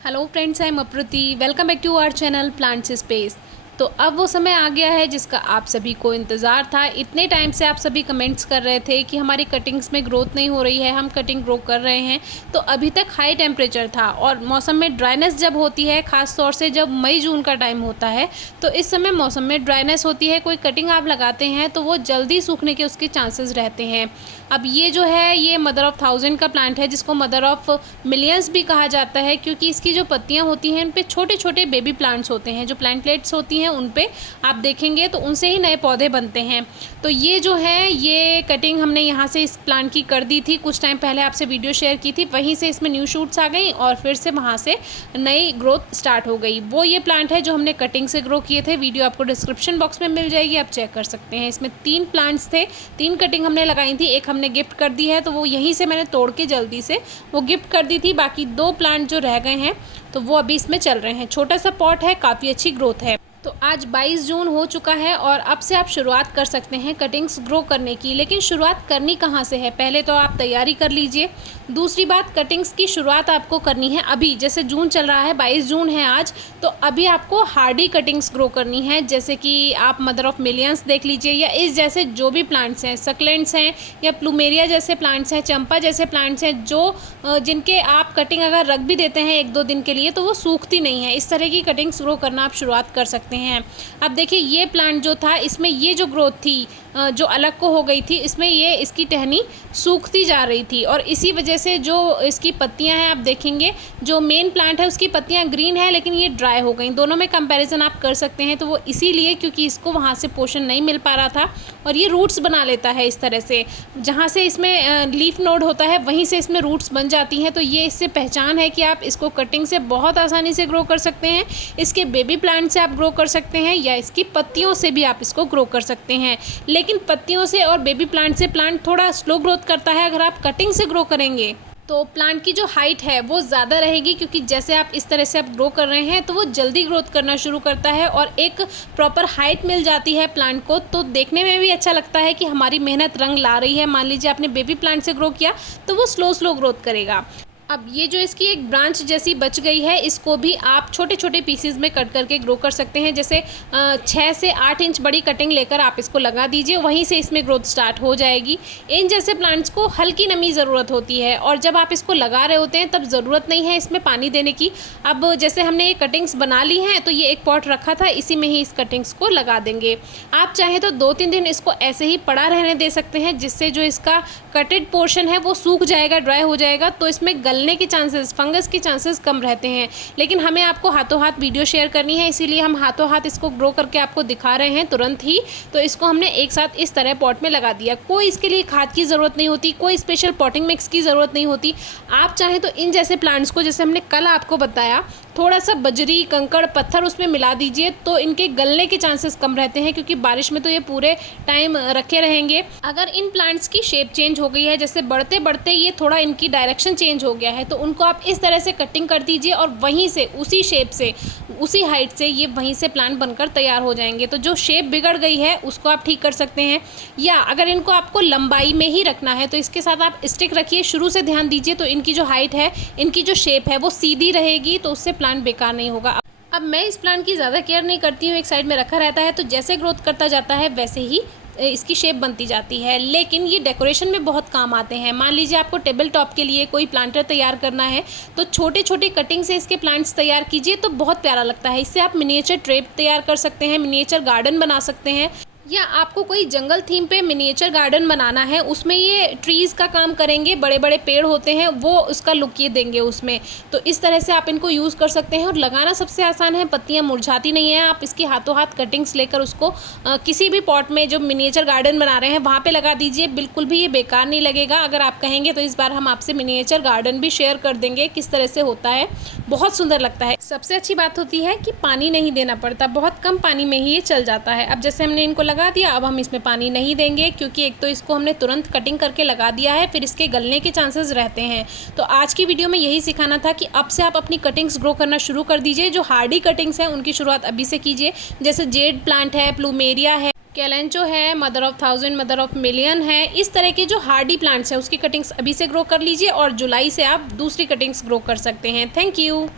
Hello friends, I am Apruti. Welcome back to our channel plants space. तो अब वो समय आ गया है जिसका आप सभी को इंतज़ार था। इतने टाइम से आप सभी कमेंट्स कर रहे थे कि हमारी कटिंग्स में ग्रोथ नहीं हो रही है, हम कटिंग ग्रो कर रहे हैं। तो अभी तक हाई टेम्परेचर था और मौसम में ड्राइनेस जब होती है, ख़ास तौर से जब मई जून का टाइम होता है, तो इस समय मौसम में ड्राइनेस होती है। कोई कटिंग आप लगाते हैं तो वो जल्दी सूखने के उसके चांसेस रहते हैं। अब ये जो है, ये मदर ऑफ़ थाउजेंड का प्लांट है, जिसको मदर ऑफ़ मिलियंस भी कहा जाता है, क्योंकि इसकी जो पत्तियां होती हैं उन पे छोटे छोटे बेबी प्लांट्स होते हैं। जो प्लांटलेट्स होती हैं उन पे आप देखेंगे तो उनसे ही नए पौधे बनते हैं। तो ये जो है, ये कटिंग हमने यहाँ से इस प्लांट की कर दी थी। कुछ टाइम पहले आपसे वीडियो शेयर की थी, वहीं से इसमें न्यू शूट्स आ गई और फिर से वहाँ से नई ग्रोथ स्टार्ट हो गई। वो ये प्लांट है जो हमने कटिंग से ग्रो किए थे। वीडियो आपको डिस्क्रिप्शन बॉक्स में मिल जाएगी, आप चेक कर सकते हैं। इसमें 3 प्लांट्स थे, 3 कटिंग हमने लगाई थी। एक हमने गिफ्ट कर दी है, तो वो यहीं से मैंने तोड़ के जल्दी से वो गिफ्ट कर दी थी। बाकी 2 प्लांट जो रह गए हैं तो वो अभी इसमें चल रहे हैं। छोटा सा पॉट है, काफ़ी अच्छी ग्रोथ है। तो आज 22 जून हो चुका है और अब से आप शुरुआत कर सकते हैं कटिंग्स ग्रो करने की। लेकिन शुरुआत करनी कहाँ से है, पहले तो आप तैयारी कर लीजिए। दूसरी बात, कटिंग्स की शुरुआत आपको करनी है अभी। जैसे जून चल रहा है, 22 जून है आज, तो अभी आपको हार्डी कटिंग्स ग्रो करनी है। जैसे कि आप मदर ऑफ़ मिलियंस देख लीजिए, या इस जैसे जो भी प्लांट्स हैं, सक्लेंट्स हैं या प्लूमेरिया जैसे प्लांट्स हैं, चंपा जैसे प्लांट्स हैं, जो जिनके आप कटिंग अगर रख भी देते हैं 1-2 दिन के लिए तो वो सूखती नहीं है। इस तरह की कटिंग्स ग्रो करना आप शुरुआत कर सकते हैं। अब देखिए, ये प्लांट जो था, इसमें ये जो ग्रोथ थी जो अलग को हो गई थी, इसमें ये इसकी टहनी सूखती जा रही थी और इसी वजह से जो इसकी पत्तियां हैं, आप देखेंगे जो मेन प्लांट है उसकी पत्तियां ग्रीन है लेकिन ये ड्राई हो गई। दोनों में कंपैरिजन आप कर सकते हैं। तो वो इसीलिए क्योंकि इसको वहाँ से पोषण नहीं मिल पा रहा था और ये रूट्स बना लेता है इस तरह से। जहाँ से इसमें लीफ नोड होता है वहीं से इसमें रूट्स बन जाती हैं। तो ये इससे पहचान है कि आप इसको कटिंग से बहुत आसानी से ग्रो कर सकते हैं। इसके बेबी प्लांट से आप ग्रो कर सकते हैं या इसकी पत्तियों से भी आप इसको ग्रो कर सकते हैं। लेकिन पत्तियों से और बेबी प्लांट से प्लांट थोड़ा स्लो ग्रोथ करता है। अगर आप कटिंग से ग्रो करेंगे तो प्लांट की जो हाइट है वो ज़्यादा रहेगी, क्योंकि जैसे आप इस तरह से आप ग्रो कर रहे हैं तो वो जल्दी ग्रोथ करना शुरू करता है और एक प्रॉपर हाइट मिल जाती है प्लांट को। तो देखने में भी अच्छा लगता है कि हमारी मेहनत रंग ला रही है। मान लीजिए आपने बेबी प्लांट से ग्रो किया तो वो स्लो ग्रोथ करेगा। अब ये जो इसकी एक ब्रांच जैसी बच गई है, इसको भी आप छोटे छोटे पीसेस में कट करके ग्रो कर सकते हैं। जैसे 6 से 8 इंच बड़ी कटिंग लेकर आप इसको लगा दीजिए, वहीं से इसमें ग्रोथ स्टार्ट हो जाएगी। इन जैसे प्लांट्स को हल्की नमी ज़रूरत होती है और जब आप इसको लगा रहे होते हैं तब ज़रूरत नहीं है इसमें पानी देने की। अब जैसे हमने ये कटिंग्स बना ली हैं तो ये एक पॉट रखा था, इसी में ही इस कटिंग्स को लगा देंगे। आप चाहें तो 2-3 दिन इसको ऐसे ही पड़ा रहने दे सकते हैं, जिससे जो इसका कटेड पोर्शन है वो सूख जाएगा, ड्राई हो जाएगा। तो इसमें गलने के चांसेस, फंगस के चांसेस कम रहते हैं। लेकिन हमें आपको हाथों हाथ वीडियो शेयर करनी है, इसीलिए हम हाथों हाथ इसको ग्रो करके आपको दिखा रहे हैं तुरंत ही। तो इसको हमने एक साथ इस तरह पॉट में लगा दिया। कोई इसके लिए खाद की ज़रूरत नहीं होती, कोई स्पेशल पॉटिंग मिक्स की ज़रूरत नहीं होती। आप चाहें तो इन जैसे प्लांट्स को, जैसे हमने कल आपको बताया, थोड़ा सा बजरी, कंकड़, पत्थर उसमें मिला दीजिए तो इनके गलने के चांसेस कम रहते हैं, क्योंकि बारिश में तो ये पूरे टाइम रखे रहेंगे। अगर इन प्लांट्स की शेप चेंज हो गई है, जैसे बढ़ते बढ़ते ये थोड़ा इनकी डायरेक्शन चेंज हो गया है, तो उनको आप इस तरह से कटिंग कर दीजिए और वहीं से उसी शेप से, उसी हाइट से ये वहीं से प्लांट बनकर तैयार हो जाएंगे। तो जो शेप बिगड़ गई है उसको आप ठीक कर सकते हैं। या अगर इनको आपको लंबाई में ही रखना है तो इसके साथ आप स्टिक रखिए, शुरू से ध्यान दीजिए तो इनकी जो हाइट है, इनकी जो शेप है वो सीधी रहेगी, तो उससे प्लांट बेकार नहीं होगा। अब मैं इस प्लांट की ज़्यादा केयर नहीं करती हूँ, एक साइड में रखा रहता है, तो जैसे ग्रोथ करता जाता है वैसे ही इसकी शेप बनती जाती है। लेकिन ये डेकोरेशन में बहुत काम आते हैं। मान लीजिए आपको टेबल टॉप के लिए कोई प्लांटर तैयार करना है तो छोटे छोटे कटिंग से इसके प्लांट्स तैयार कीजिए, तो बहुत प्यारा लगता है। इससे आप मिनिएचर ट्रे तैयार कर सकते हैं, मिनिएचर गार्डन बना सकते हैं। या आपको कोई जंगल थीम पे मिनिएचर गार्डन बनाना है, उसमें ये ट्रीज़ का काम करेंगे, बड़े बड़े पेड़ होते हैं वो उसका लुक ये देंगे उसमें। तो इस तरह से आप इनको यूज़ कर सकते हैं और लगाना सबसे आसान है, पत्तियां मुरझाती नहीं हैं। आप इसकी हाथों हाथ कटिंग्स लेकर उसको किसी भी पॉट में जो मिनिएचर गार्डन बना रहे हैं वहाँ पे लगा दीजिए, बिल्कुल भी ये बेकार नहीं लगेगा। अगर आप कहेंगे तो इस बार हम आपसे मिनिएचर गार्डन भी शेयर कर देंगे किस तरह से होता है, बहुत सुंदर लगता है। सबसे अच्छी बात होती है कि पानी नहीं देना पड़ता, बहुत कम पानी में ही ये चल जाता है। अब जैसे हमने इनको लगा दिया, अब हम इसमें पानी नहीं देंगे, क्योंकि एक तो इसको हमने तुरंत कटिंग करके लगा दिया है, फिर इसके गलने के चांसेस रहते हैं। तो आज की वीडियो में यही सिखाना था कि अब से आप अपनी कटिंग्स ग्रो करना शुरू कर दीजिए। जो हार्डी कटिंग्स हैं उनकी शुरुआत अभी से कीजिए, जैसे जेड प्लांट है, प्लूमेरिया है, कैलेंचो है, mother of thousand, mother of million है। इस तरह के जो हार्डी प्लांट्स हैं उसकी कटिंग्स अभी से ग्रो कर लीजिए और जुलाई से आप दूसरी कटिंग्स ग्रो कर सकते हैं। Thank you.